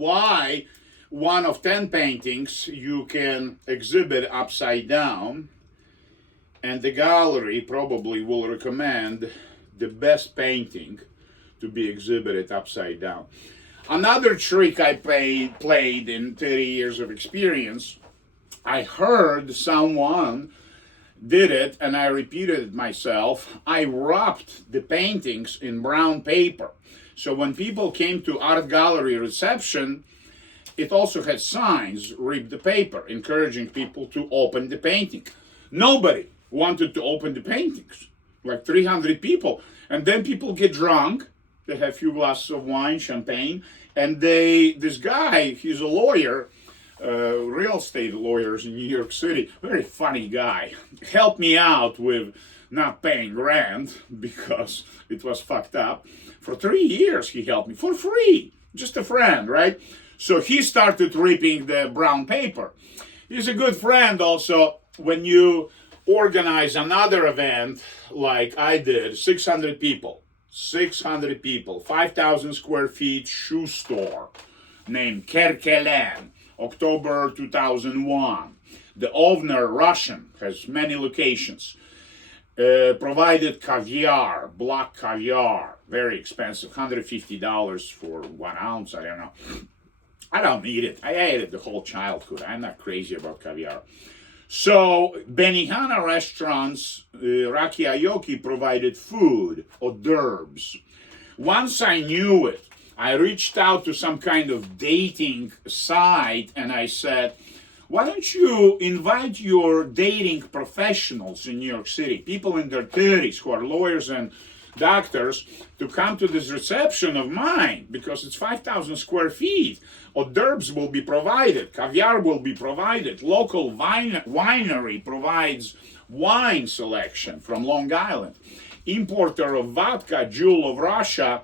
why one of 10 paintings you can exhibit upside down, and the gallery probably will recommend the best painting to be exhibited upside down. Another trick I played in 30 years of experience, I heard someone did it and I repeated it myself. I wrapped the paintings in brown paper. So when people came to art gallery reception, it also had signs, rip the paper, encouraging people to open the painting. Nobody wanted to open the paintings, like 300 people. And then people get drunk, they have a few glasses of wine, champagne, and this guy, he's a lawyer, real estate lawyers in New York City, very funny guy, helped me out with not paying rent because it was fucked up. For 3 years he helped me for free, just a friend, right? So he started ripping the brown paper. He's a good friend also. When you organize another event like I did, 600 people, 5,000 square feet shoe store named Kerkelen, October 2001. The owner, Russian, has many locations. Provided caviar, black caviar, very expensive, $150 for 1 ounce, I don't know. I don't eat it. I ate it the whole childhood. I'm not crazy about caviar. So Benihana restaurants, Raki Aoki provided food, hors d'oeuvres. Once I knew it, I reached out to some kind of dating site and I said, why don't you invite your dating professionals in New York City, people in their 30s who are lawyers and doctors, to come to this reception of mine, because it's 5,000 square feet. Hors d'oeuvres will be provided, caviar will be provided, local winery provides wine selection from Long Island. Importer of vodka, Jewel of Russia,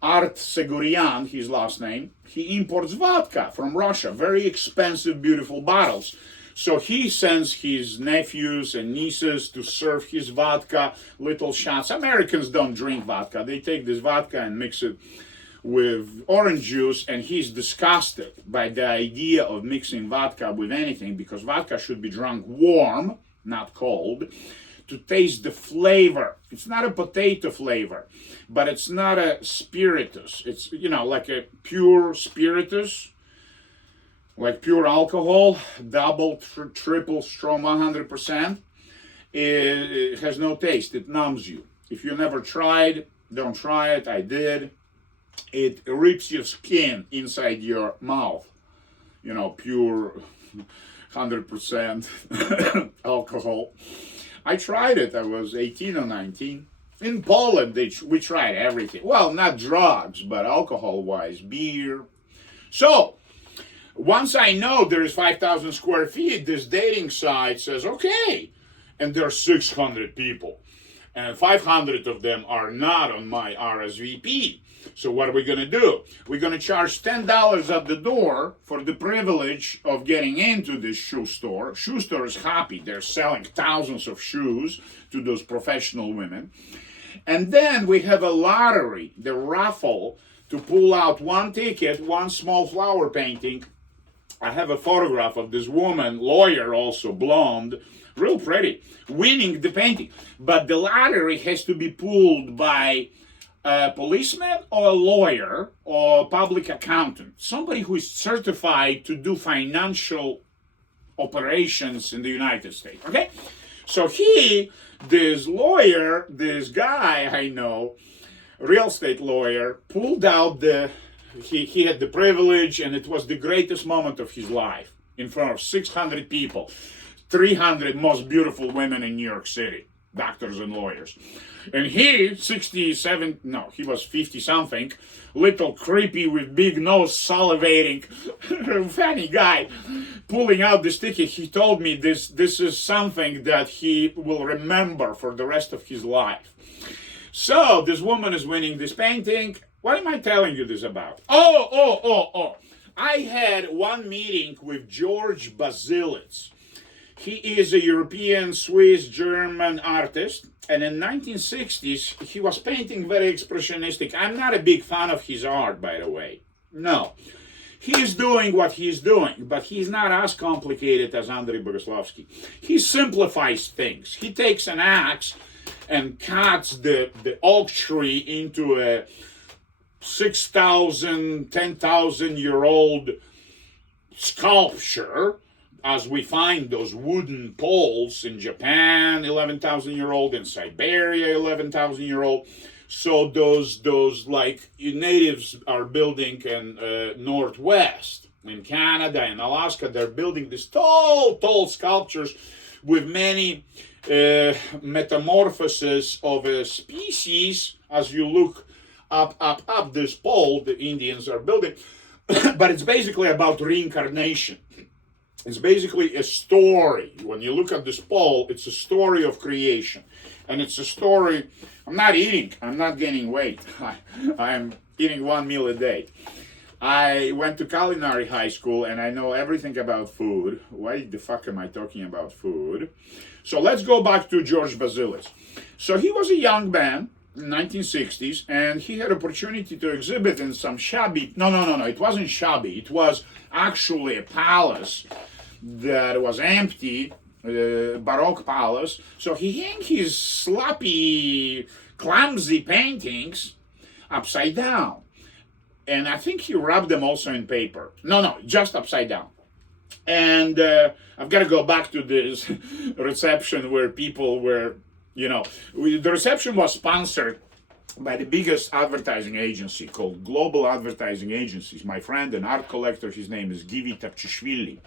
Art Segurian, his last name, he imports vodka from Russia, very expensive, beautiful bottles. So he sends his nephews and nieces to serve his vodka, little shots. Americans don't drink vodka. They take this vodka and mix it with orange juice, and he's disgusted by the idea of mixing vodka with anything, because vodka should be drunk warm, not cold, to taste the flavor. It's not a potato flavor, but it's not a spiritus. It's, like a pure spiritus, like pure alcohol, double, triple strong, 100%. It has no taste. It numbs you. If you never tried, don't try it. I did. It rips your skin inside your mouth. Pure 100% alcohol. I tried it. I was 18 or 19. In Poland, we tried everything. Well, not drugs, but alcohol-wise, beer. So, once I know there is 5,000 square feet, this dating site says, okay. And there are 600 people. And 500 of them are not on my RSVP. So what are we going to do? We're going to charge $10 at the door for the privilege of getting into this shoe store. Shoe store is happy. They're selling thousands of shoes to those professional women. And then we have a lottery, the raffle, to pull out one ticket, one small flower painting. I have a photograph of this woman, lawyer also, blonde, real pretty, winning the painting. But the lottery has to be pulled by a policeman or a lawyer or a public accountant, somebody who is certified to do financial operations in the United States, okay? So this lawyer, this guy I know, real estate lawyer, pulled out he had the privilege, and it was the greatest moment of his life, in front of 600 people, 300 most beautiful women in New York City, doctors and lawyers. And he was 50 something, little creepy with big nose, salivating, funny guy, pulling out this ticket. He told me this is something that he will remember for the rest of his life. So this woman is winning this painting. What am I telling you this about? Oh. I had one meeting with George Basilitz. He is a European, Swiss, German artist. And in 1960s, he was painting very expressionistic. I'm not a big fan of his art, by the way. No. He's doing what he's doing, but he's not as complicated as Andrey Bogoslowsky. He simplifies things. He takes an axe and cuts the oak tree into a 6,000, 10,000 year old sculpture, as we find those wooden poles in Japan, 11,000 year old, in Siberia, 11,000 year old. So those like natives are building in Northwest, in Canada and Alaska, they're building these tall sculptures with many metamorphoses of a species. As you look up this pole, the Indians are building, but it's basically about reincarnation. It's basically a story. When you look at this pole, it's a story of creation. And it's a story. I'm not eating. I'm not gaining weight. I'm eating one meal a day. I went to culinary high school and I know everything about food. Why the fuck am I talking about food? So let's go back to George Bazilis. So he was a young man in the 1960s, and he had opportunity to exhibit in some shabby, no, it wasn't shabby. It was actually a palace that was empty, Baroque palace. So he hung his sloppy, clumsy paintings upside down. And I think he rubbed them also in paper. No, just upside down. And I've got to go back to this reception where people were, the reception was sponsored by the biggest advertising agency called Global Advertising Agencies. My friend, an art collector, his name is Givi Tapchishvili.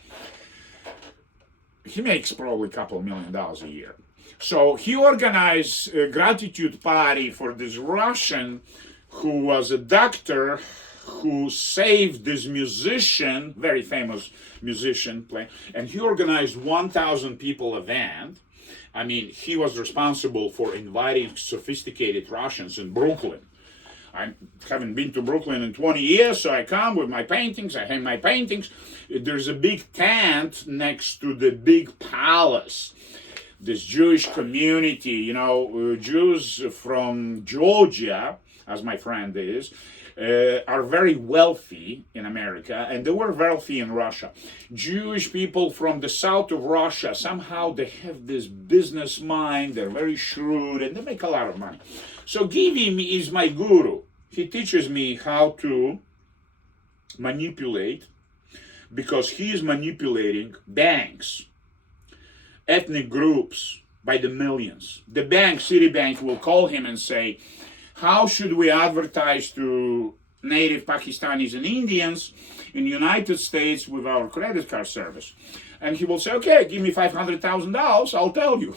He makes probably a couple $1 million a year. So he organized a gratitude party for this Russian who was a doctor who saved this musician, very famous musician, and he organized 1,000 people event. I mean, he was responsible for inviting sophisticated Russians in Brooklyn. I haven't been to Brooklyn in 20 years, so I come with my paintings, I hang my paintings. There's a big tent next to the big palace. This Jewish community, Jews from Georgia, as my friend is, are very wealthy in America, and they were wealthy in Russia. Jewish people from the south of Russia, somehow they have this business mind, they're very shrewd, and they make a lot of money. So Givi is my guru. He teaches me how to manipulate, because he is manipulating banks, ethnic groups by the millions. The bank, Citibank, will call him and say, how should we advertise to native Pakistanis and Indians in the United States with our credit card service? And he will say, okay, give me $500,000, I'll tell you.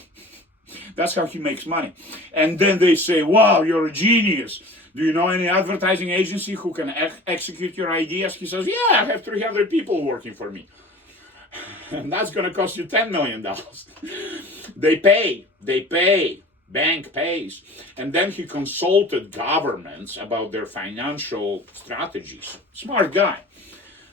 That's how he makes money. And then they say, wow, you're a genius. Do you know any advertising agency who can execute your ideas? He says, yeah, I have 300 people working for me. And that's going to cost you $10 million. They pay. Bank pays. And then he consulted governments about their financial strategies. Smart guy.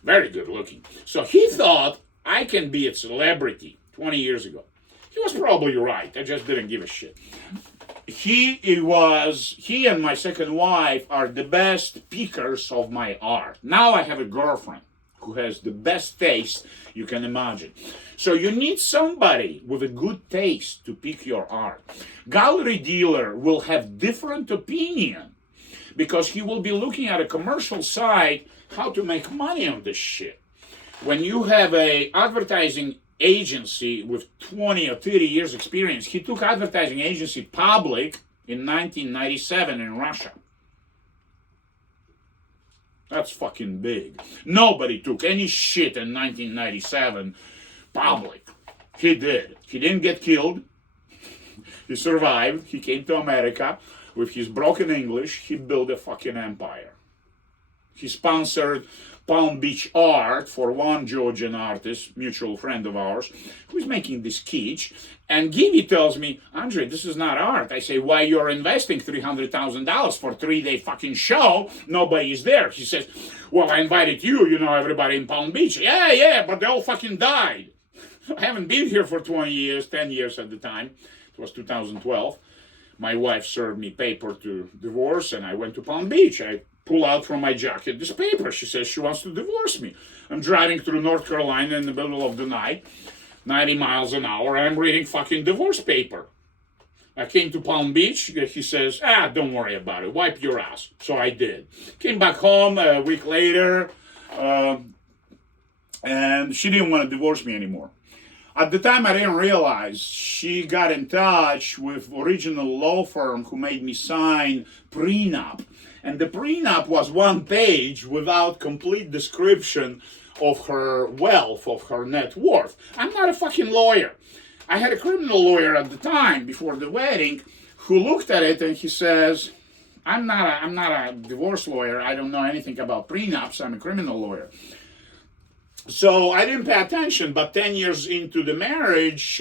Very good looking. So he thought, I can be a celebrity 20 years ago. He was probably right. I just didn't give a shit. He and my second wife are the best pickers of my art. Now I have a girlfriend who has the best taste you can imagine. So you need somebody with a good taste to pick your art. Gallery dealer will have different opinion because he will be looking at a commercial side, how to make money on this shit. When you have a advertising agency with 20 or 30 years experience, he took advertising agency public in 1997 in Russia. That's fucking big. Nobody took any shit in 1997 public. He did. He didn't get killed. He survived. He came to America with his broken English. He built a fucking empire. He sponsored Palm Beach art for one Georgian artist, mutual friend of ours, who's making this kitsch. And Givi tells me, Andrey, this is not art. I say, why you're investing $300,000 for a 3-day fucking show? Nobody is there. He says, well, I invited you, everybody in Palm Beach. Yeah, but they all fucking died. I haven't been here for 20 years, 10 years at the time. It was 2012. My wife served me paper to divorce, and I went to Palm Beach. I pull out from my jacket this paper. She says she wants to divorce me. I'm driving through North Carolina in the middle of the night, 90 miles an hour, and I'm reading fucking divorce paper. I came to Palm Beach. He says, don't worry about it. Wipe your ass. So I did. Came back home a week later, and she didn't want to divorce me anymore. At the time, I didn't realize she got in touch with original law firm who made me sign prenup. And the prenup was one page without complete description of her wealth, of her net worth. I'm not a fucking lawyer. I had a criminal lawyer at the time, before the wedding, who looked at it and he says, I'm not a divorce lawyer. I don't know anything about prenups. I'm a criminal lawyer. So I didn't pay attention, but 10 years into the marriage,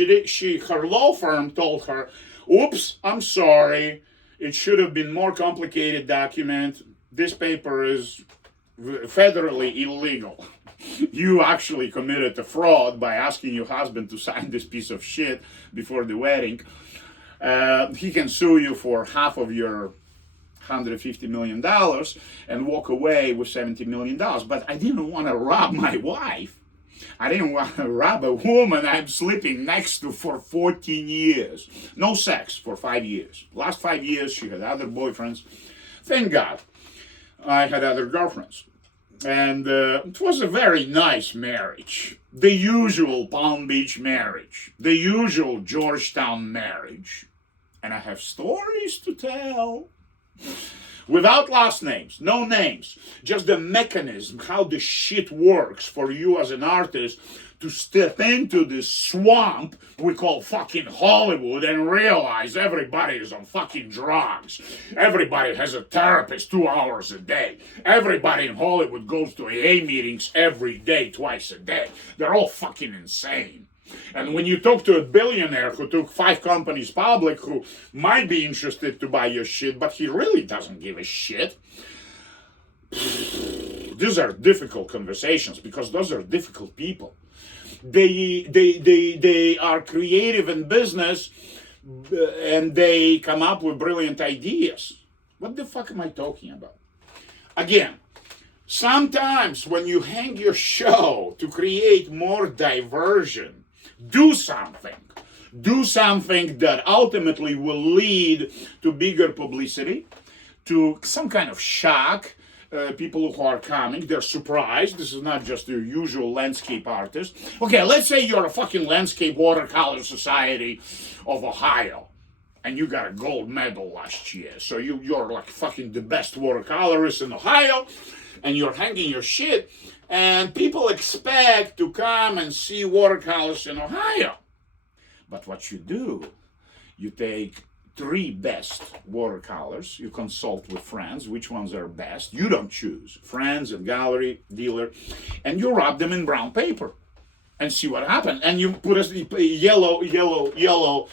her law firm told her, oops, I'm sorry. It should have been more complicated document. This paper is federally illegal. You actually committed a fraud by asking your husband to sign this piece of shit before the wedding. He can sue you for half of your $150 million and walk away with $70 million. But I didn't want to rob my wife. I didn't want to rob a woman I'm sleeping next to for 14 years. No sex for 5 years. Last 5 years, she had other boyfriends. Thank God, I had other girlfriends. And it was a very nice marriage. The usual Palm Beach marriage. The usual Georgetown marriage. And I have stories to tell. Without last names, no names, just the mechanism, how the shit works for you as an artist to step into this swamp we call fucking Hollywood and realize everybody is on fucking drugs. Everybody has a therapist 2 hours a day. Everybody in Hollywood goes to AA meetings every day, twice a day. They're all fucking insane. And when you talk to a billionaire who took 5 companies public, who might be interested to buy your shit, but he really doesn't give a shit. These are difficult conversations because those are difficult people. They are creative in business and they come up with brilliant ideas. What the fuck am I talking about? Again, sometimes when you hang your show to create more diversion, do something. Do something that ultimately will lead to bigger publicity, to some kind of shock. People who are coming, they're surprised. This is not just your usual landscape artist. Okay, let's say you're a fucking landscape watercolor society of Ohio, and you got a gold medal last year. So you're like fucking the best watercolorist in Ohio, and you're hanging your shit, and people expect to come and see watercolors in Ohio. But what you do, you take 3 best watercolors, you consult with friends, which ones are best, you don't choose, friends and gallery dealer, and you wrap them in brown paper and see what happens. And you put a yellow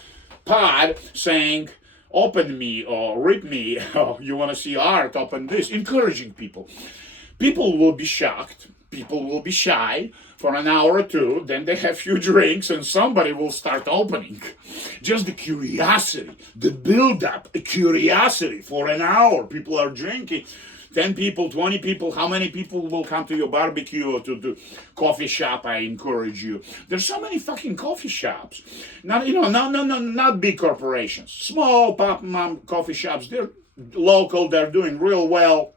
pod saying, open me or rip me, or you want to see art, open this, encouraging people. People will be shocked, people will be shy for an hour or two, then they have few drinks and somebody will start opening. Just the curiosity, the build-up, the curiosity for an hour. People are drinking. 10 people, 20 people, how many people will come to your barbecue or to the coffee shop? I encourage you. There's so many fucking coffee shops. Not big corporations. Small pop-mom coffee shops. They're local, they're doing real well.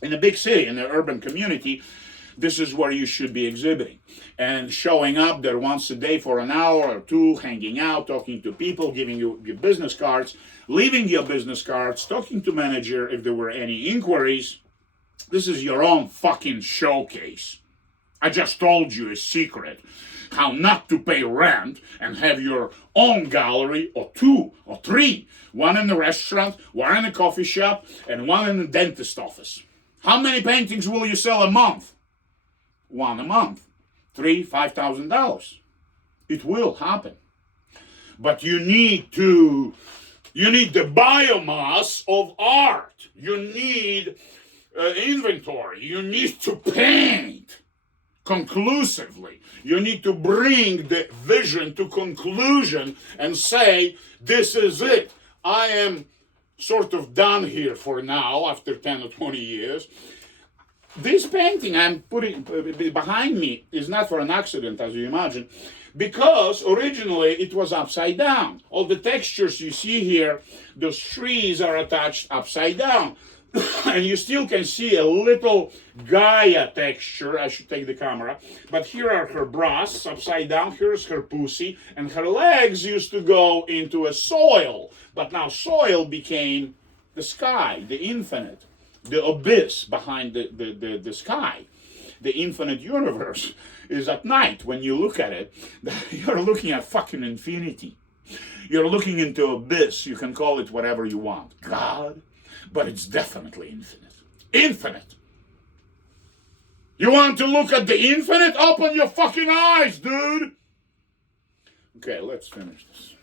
In a big city, in the urban community, this is where you should be exhibiting and showing up there once a day for an hour or two, hanging out, talking to people, giving you your business cards, leaving your business cards, talking to manager if there were any inquiries. This is your own fucking showcase. I just told you a secret, how not to pay rent and have your own gallery or 2 or 3, one in the restaurant, one in the coffee shop, and one in the dentist office. How many paintings will you sell a month? 1 a month, $3,000-$5,000. It will happen. But you need the biomass of art. You need inventory. You need to paint conclusively. You need to bring the vision to conclusion and say, this is it. I am sort of done here for now after 10 or 20 years. This painting I'm putting behind me is not for an accident, as you imagine, because originally it was upside down. All the textures you see here, those trees are attached upside down. And you still can see a little Gaia texture. I should take the camera. But here are her breasts upside down. Here's her pussy. And her legs used to go into a soil. But now soil became the sky, the infinite, the abyss behind the sky. The infinite universe is at night. When you look at it, you're looking at fucking infinity. You're looking into abyss. You can call it whatever you want. God. But it's definitely infinite. Infinite. You want to look at the infinite? Open your fucking eyes, dude. Okay, let's finish this.